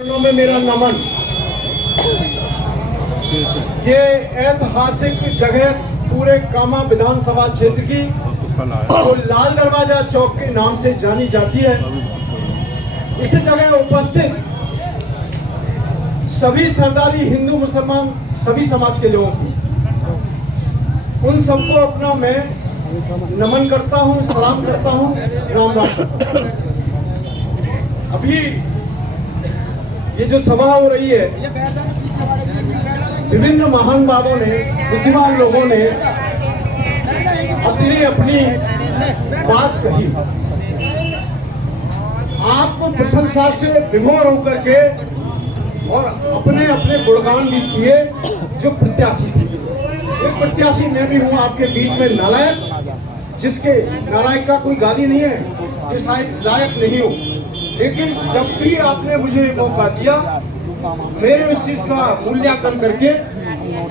में मेरा नमन। ये ऐतिहासिक जगह पूरे कामा विधानसभा क्षेत्र की जो लाल दरवाजा चौक के नाम से जानी जाती है, इस जगह उपस्थित सभी सरदारी हिंदू मुसलमान सभी समाज के लोगों की, उन सबको अपना मैं नमन करता हूँ, सलाम करता हूँ, राम राम करता हूँ। अभी ये जो सभा हो रही है, विभिन्न महान बाबों ने, बुद्धिमान लोगों ने अपनी अपनी बात कही। आपको प्रशंसा से विभोर होकर के और अपने अपने गुणगान भी किए जो प्रत्याशी थे। एक प्रत्याशी मैं भी हूँ आपके बीच में, नालायक, जिसके नालायक का कोई गाली नहीं है, ये शायद लायक नहीं हो, लेकिन जब भी आपने मुझे मौका दिया, मेरे इस चीज का मूल्यांकन करके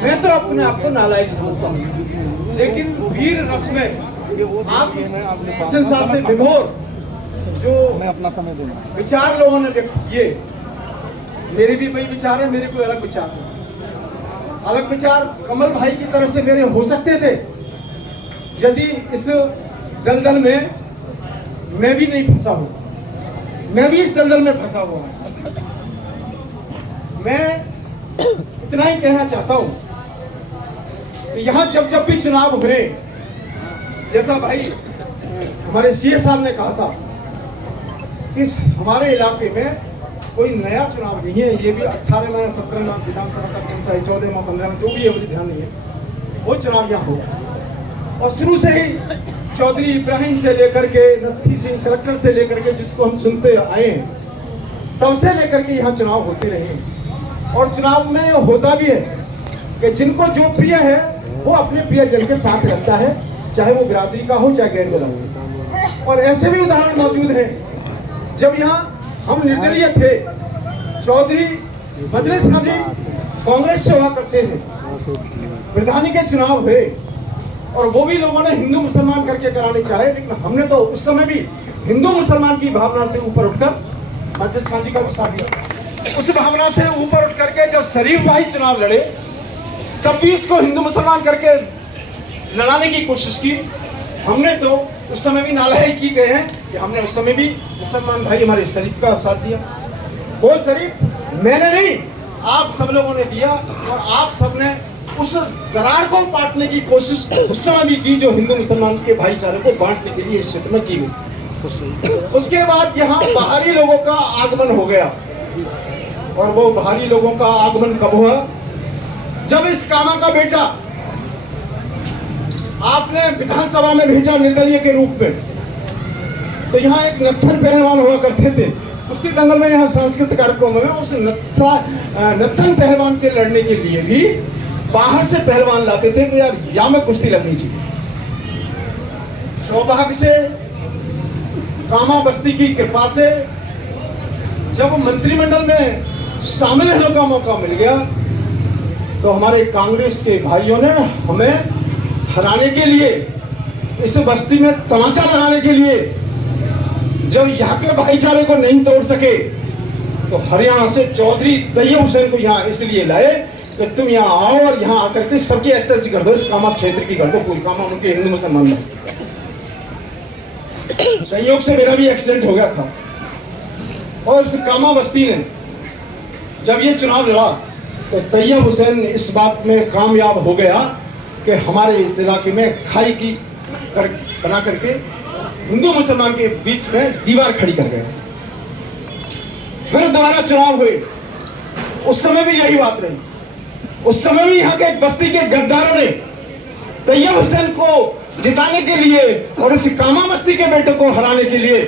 मैं तो अपने आप को नालायक समझता हूँ, लेकिन वीर रस में आप प्रशंसा से विभोर जो विचार लोगों ने व्यक्त किए, मेरे भी वही विचार है, मेरे कोई अलग विचार नहीं। अलग विचार कमल भाई की तरफ से मेरे हो सकते थे यदि इस दलदल में मैं भी नहीं फंसा हूँ। मैं भी इस दलदल में फंसा हुआ हूं। मैं इतना ही कहना चाहता हूं कि यहां जब जब भी चुनाव हुए, जैसा भाई हमारे सीए साहब ने कहा था कि हमारे इलाके में कोई नया चुनाव नहीं है, ये भी 18 में 17 में विधानसभा का कौन सा है, 14 में 15 में जो भी है, मुझे ध्यान नहीं है, वो चुनाव यहाँ होगा। और शुरू से ही चौधरी इब्राहिम से लेकर के नत्थी सिंह कलेक्टर से लेकर के, जिसको हम सुनते आए हैं, तब से लेकर के यहाँ चुनाव होते रहे। और चुनाव में होता भी है कि जिनको जो प्रिय है वो अपने प्रियजन के साथ रखता है, चाहे वो बिरादरी का हो चाहे गैर बिरादरी। और ऐसे भी उदाहरण मौजूद हैं। जब यहाँ हम निर्दलीय थे, चौधरी मजलिस खाजी कांग्रेस से हुआ करते थे, प्रधानी के चुनाव हुए और वो भी लोगों ने हिंदू मुसलमान करके कराने चाहे, लेकिन हमने तो उस समय भी हिंदू मुसलमान की भावना से ऊपर उठकर मजलिस खाजी का भी साथ दिया। उस भावना से ऊपर उठ करके जब शरीफ भाई चुनाव लड़े, तब भी उसको हिंदू मुसलमान करके लड़ाने की कोशिश की। हमने तो उस समय भी नालायक की गए हैं कि हमने उस समय भी मुसलमान भाई हमारे शरीफ का साथ दिया। वो शरीफ मैंने नहीं, आप सब लोगों ने दिया, और आप सब ने उस दरार को पाटने की कोशिश उस समय भी की जो हिंदू मुसलमान के भाईचारे को बांटने के लिए इस क्षेत्र में की गई। उसके बाद यहाँ बाहरी लोगों का आगमन हो गया, और वो बाहरी लोगों का आगमन कब हुआ? जब इस कामा का बेटा आपने विधानसभा में भेजा निर्दलीय के रूप में, तो यहाँ एक नत्थन पहलवान हुआ करते थे, उसके दंगल में यहाँ सांस्कृतिक कार्यक्रम में उस नत्थन पहलवान के लड़ने के लिए भी बाहर से पहलवान लाते थे कि यार यहाँ में कुश्ती लगनी चाहिए। सौभाग्य से, कामा बस्ती की कृपा से, जब मंत्रिमंडल में शामिल होने का मौका मिल गया, तो हमारे कांग्रेस के भाइयों ने हमें हराने के लिए, इस बस्ती में तमाचा लगाने के लिए, जब यहाँ के भाईचारे को नहीं तोड़ सके, तो हरियाणा से चौधरी तैयब हुसैन को यहाँ इसलिए लाए कि तुम यहाँ आओ और यहाँ आकर के सबकी एसएससी कर दो, इस कामा क्षेत्र की कर दो, पूरी कामा उनके हिंदू मुसलमान में। संयोग से मेरा भी एक्सीडेंट हो गया था, और इस कामा बस्ती ने जब ये चुनाव लड़ा, तो तैयब हुसैन इस बात में कामयाब हो गया कि हमारे इस इलाके में खाई की बना करके हिंदू मुसलमान के बीच में दीवार खड़ी कर गए। फिर दोबारा चुनाव हुए, उस समय भी यही बात रही। उस समय भी यहाँ के बस्ती के गद्दारों ने तैयब हुसैन को जिताने के लिए और इस कामा बस्ती के बेटे को हराने के लिए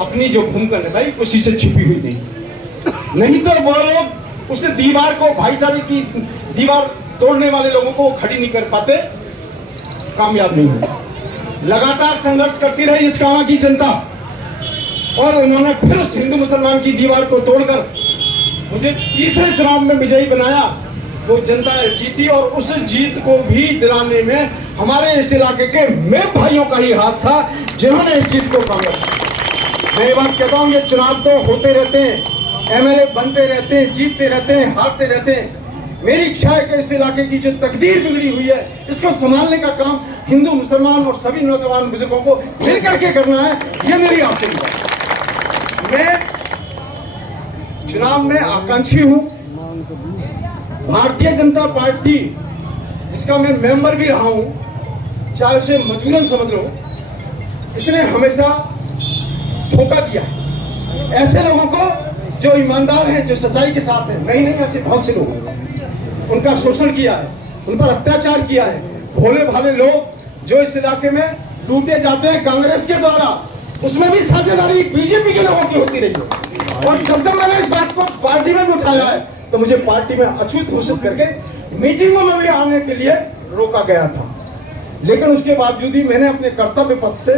अपनी जो भूमिका निभाई, किसी से छिपी हुई नहीं तो वो लोग उस दीवार को, भाईचारे की दीवार तोड़ने वाले लोगों को खड़ी नहीं कर पाते, कामयाब नहीं हुए। लगातार संघर्ष करती रही इस कामा की जनता, और उन्होंने फिर उस हिंदू मुसलमान की दीवार को तोड़कर मुझे तीसरे चुनाव में विजयी बनाया। वो जनता जीती, और उस जीत को भी दिलाने में हमारे इस इलाके के मेरे भाइयों का ही हाथ था, जिन्होंने इस जीत को कामयाब किया। मैं ये बात कहता हूँ, ये चुनाव तो होते रहते हैं, एमएलए बनते रहते हैं, जीतते रहते हैं, हारते रहते हैं। मेरी इच्छा है कि इस इलाके की जो तकदीर बिगड़ी हुई है, इसको संभालने का काम हिंदू मुसलमान और सभी नौजवान बुजुर्गों को मिल करके करना है। ये मेरी आपसे बात। मैं चुनाव में आकांक्षी हूँ। भारतीय जनता पार्टी, जिसका मैं मेंबर भी रहा हूँ, चाहे उसे मजबूरन समझ लो, इसने हमेशा धोखा दिया है ऐसे लोगों को जो ईमानदार हैं, जो सच्चाई के साथ हैं। नहीं ऐसे बहुत से लोग हैं, उनका शोषण किया है, उन पर अत्याचार किया है। भोले भाले लोग जो इस इलाके में लूटे जाते हैं कांग्रेस के द्वारा, उसमें भी साझेदारी बीजेपी के लोगों की होती रही है। और जब मैंने इस बात को पार्टी में भी उठाया है, तो मुझे पार्टी में अछूत घोषित करके मीटिंगों में भी आने के लिए रोका गया था। लेकिन उसके बावजूद भी मैंने अपने कर्तव्य पद से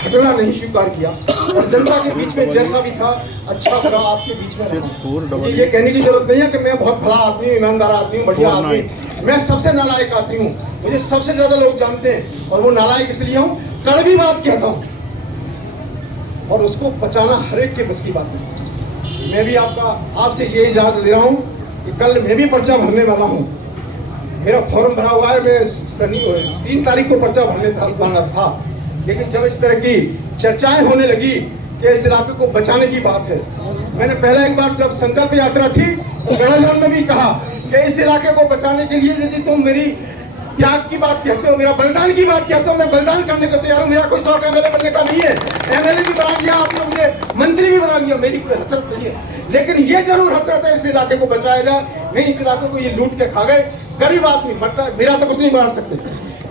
हटना नहीं स्वीकार किया और जनता के बीच में जैसा भी था, अच्छा बुरा आपके बीच में रहा। मुझे ये कहने की जरूरत नहीं है कि मैं बहुत भला आदमी हूँ, ईमानदार आदमी हूँ, बढ़िया आदमी। मैं सबसे नालायक आदमी हूँ, मुझे सबसे ज्यादा लोग जानते हैं। और वो नालायक इसलिए हूँ, कड़वी बात कहता हूँ और उसको बचाना हर एक के बस की बात नहीं। मैं भी आपसे ये इजाजत ले रहा हूँ कि कल मैं भी पर्चा भरने वाला हूँ। मेरा फॉर्म भरा हुआ है, मैं 3 तारीख को पर्चा भरने था। लेकिन जब इस तरह की चर्चाएं होने लगी कि इस इलाके को बचाने की बात है, मैंने पहला एक बार जब संकल्प यात्रा थी तो गणाधान में भी कहा कि इस इलाके को बचाने के लिए यदि तुम मेरी त्याग की बात कहते हो, मेरा बलिदान की बात कहते हो, मैं बलिदान करने को तैयार हूँ। मेरा कोई शौक एमएलए बनने का नहीं है। एमएलए भी बना दिया आपने, मुझे मंत्री भी बना दिया, मेरी कोई हसरत नहीं है। लेकिन ये जरूर हसरत है, इस इलाके को बचाया जाए। नहीं, इस इलाके को ये लूट के खा गए, गरीब आदमी मरता है। मेरा तो कुछ नहीं बिगाड़ सकते,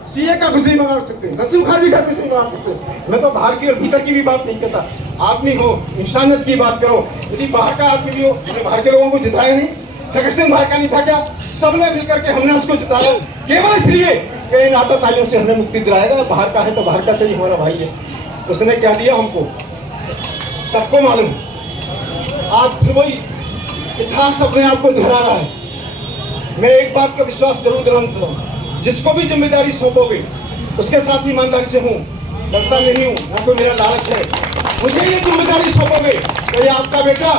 सीए का कुछ नहीं बिगाड़ सकते, नसीम खाजी का कुछ नहीं बिगाड़ सकते। मैं तो बाहर की और भीतर की भी बात नहीं कहता। आदमी हो, इंसानियत की बात करो। यदि बाहर का आदमी भी हो, हमने बाहर के लोगों को जिताया नहीं। जगत सिंह बाहर का नहीं था क्या? सबने मिलकर के हमने उसको जिताया, केवल इसलिए कि इन आतताइयों से हमें मुक्ति दिलाएगा। बाहर का है तो बाहर का चाहिए, हमारा भाई है। उसने क्या दिया हमको, सबको मालूम। आज फिर वही इतिहास अपने आप को दोहरा रहा है। मैं एक बात का विश्वास जरूर दिलाना चाहता हूँ, जिसको भी जिम्मेदारी सौंपोगे उसके साथ ईमानदारी से हूँ, डरता नहीं हूँ, ना कोई मेरा लालच है। मुझे ये जिम्मेदारी सौंपोगे तो ये आपका बेटा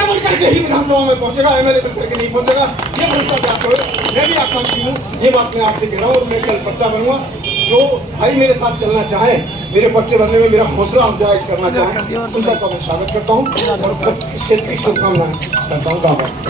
बन करके ही विधानसभा में पहुंचेगा, एमएलए बन करके नहीं पहुंचेगा। ये भरोसा प्राप्त हो। मैं भी आकांक्षी हूँ, ये बात मैं आपसे कह रहा हूँ। और मैं कल पर्चा बनूंगा। जो भाई मेरे साथ चलना चाहे, मेरे पर्चे बनने में मेरा हौसला अफजाई करना चाहे, उन सबका मैं स्वागत करता हूँ और सब क्षेत्र की शुभकामनाएं करता हूँ।